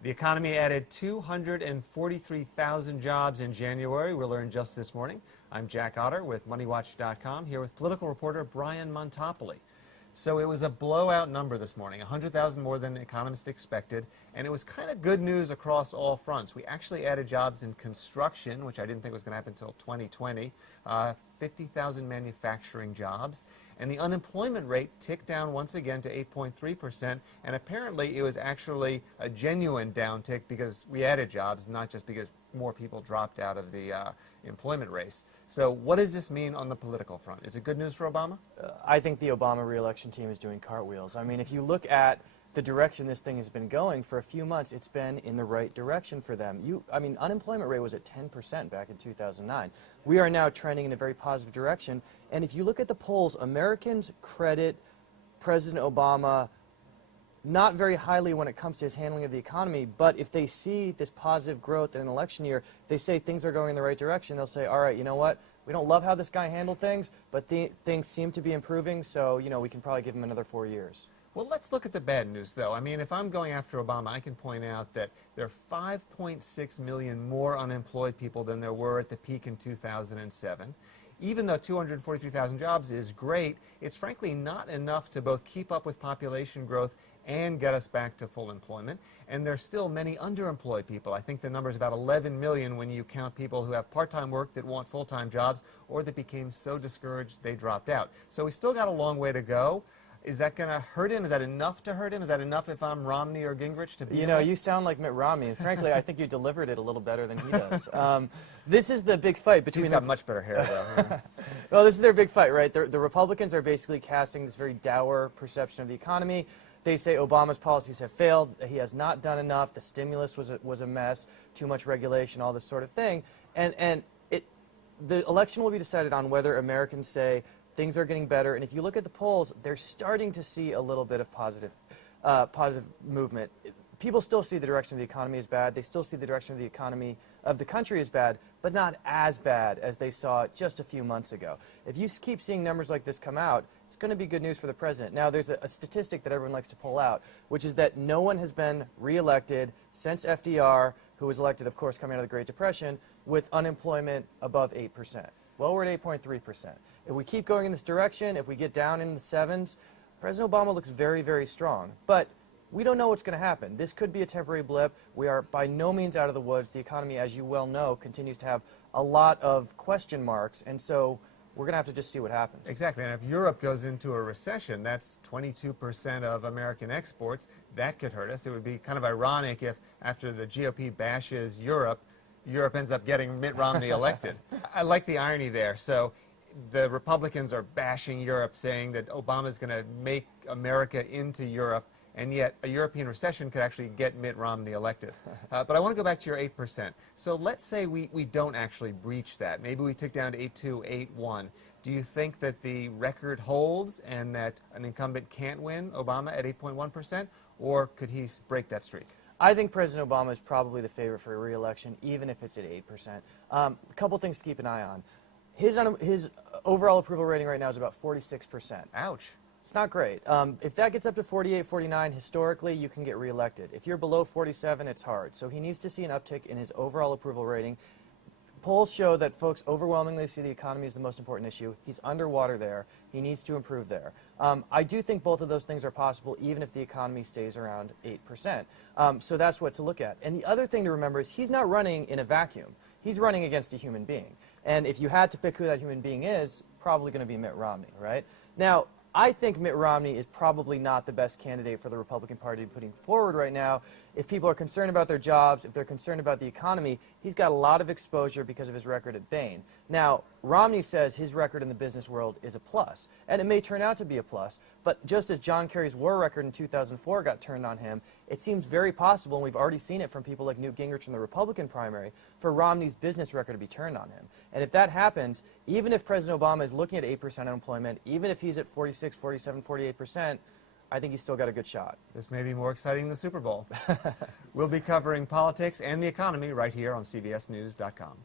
The economy added 243,000 jobs in January. We'll learn just this morning. I'm Jack Otter with MoneyWatch.com, here with political reporter Brian Montopoli. So it was a blowout number this morning, 100,000 more than economists expected, and it was kind of good news across all fronts. We actually added jobs in construction, which I didn't think was going to happen until 2020, 50,000 manufacturing jobs, and the unemployment rate ticked down once again to 8.3%, and apparently it was actually a genuine downtick because we added jobs, not just because more people dropped out of the employment race. So what does this mean on the political front? Is it good news for Obama? I think the Obama re-election team is doing cartwheels. I mean, if you look at the direction this thing has been going for a few months, it's been in the right direction for them. I mean, unemployment rate was at 10% back in 2009. We are now trending in a very positive direction. And if you look at the polls, Americans credit President Obama not very highly when it comes to his handling of the economy, but if they see this positive growth in an election year, they say things are going in the right direction, they'll say, all right, you know what, we don't love how this guy handled things, but things seem to be improving, so, you know, we can probably give him another 4 years. Well, let's look at the bad news, though. I mean, if I'm going after Obama, I can point out that there are 5.6 million more unemployed people than there were at the peak in 2007. Even though 243,000 jobs is great, it's frankly not enough to both keep up with population growth and get us back to full employment. And there's still many underemployed people. I think the number is about 11 million when you count people who have part-time work that want full-time jobs or that became so discouraged they dropped out. So we still got a long way to go. Is that going to hurt him? Is that enough to hurt him? Is that enough if I'm Romney or Gingrich to beat him? You know, you sound like Mitt Romney, and frankly, I think you delivered it a little better than he does. This is the big fight between... He's got much better hair, though. Well, this is their big fight, right? The Republicans are basically casting this very dour perception of the economy. They say Obama's policies have failed, he has not done enough, the stimulus was a mess, too much regulation, all this sort of thing. And the election will be decided on whether Americans say things are getting better, and if you look at the polls, they're starting to see a little bit of positive movement. People still see the direction of the economy as bad. They still see the direction of the economy of the country as bad, but not as bad as they saw just a few months ago. If you keep seeing numbers like this come out, it's going to be good news for the president. Now, there's a statistic that everyone likes to pull out, which is that no one has been reelected since FDR, who was elected, of course, coming out of the Great Depression, with unemployment above 8%. Well, we're at 8.3%. If we keep going in this direction, if we get down in the 7s, President Obama looks very, very strong. But we don't know what's going to happen. This could be a temporary blip. We are by no means out of the woods. The economy, as you well know, continues to have a lot of question marks, and so we're going to have to just see what happens. Exactly, and if Europe goes into a recession, that's 22% of American exports. That could hurt us. It would be kind of ironic if, after the GOP bashes Europe ends up getting Mitt Romney elected. I like the irony there. So the Republicans are bashing Europe, saying that Obama's going to make America into Europe, and yet a European recession could actually get Mitt Romney elected. But I want to go back to your 8%. So let's say we don't actually breach that. Maybe we tick down to 8.2, 8.1. Do you think that the record holds and that an incumbent can't win, Obama, at 8.1%, or could he break that streak? I think President Obama is probably the favorite for a re-election, even if it's at 8%. A couple things to keep an eye on. His overall approval rating right now is about 46%. Ouch. It's not great. If that gets up to 48, 49, historically, you can get reelected. If you're below 47, it's hard. So he needs to see an uptick in his overall approval rating. Polls show that folks overwhelmingly see the economy as the most important issue. He's underwater there. He needs to improve there. I do think both of those things are possible even if the economy stays around 8%. So that's what to look at. And the other thing to remember is he's not running in a vacuum. He's running against a human being. And if you had to pick who that human being is, probably going to be Mitt Romney, right? Now, I think Mitt Romney is probably not the best candidate for the Republican Party putting forward right now. If people are concerned about their jobs, if they're concerned about the economy, he's got a lot of exposure because of his record at Bain. Now, Romney says his record in the business world is a plus, and it may turn out to be a plus, but just as John Kerry's war record in 2004 got turned on him, it seems very possible, and we've already seen it from people like Newt Gingrich in the Republican primary, for Romney's business record to be turned on him. And if that happens, even if President Obama is looking at 8% unemployment, even if he's at 46, 47, 48%, I think he's still got a good shot. This may be more exciting than the Super Bowl. We'll be covering politics and the economy right here on CBSNews.com.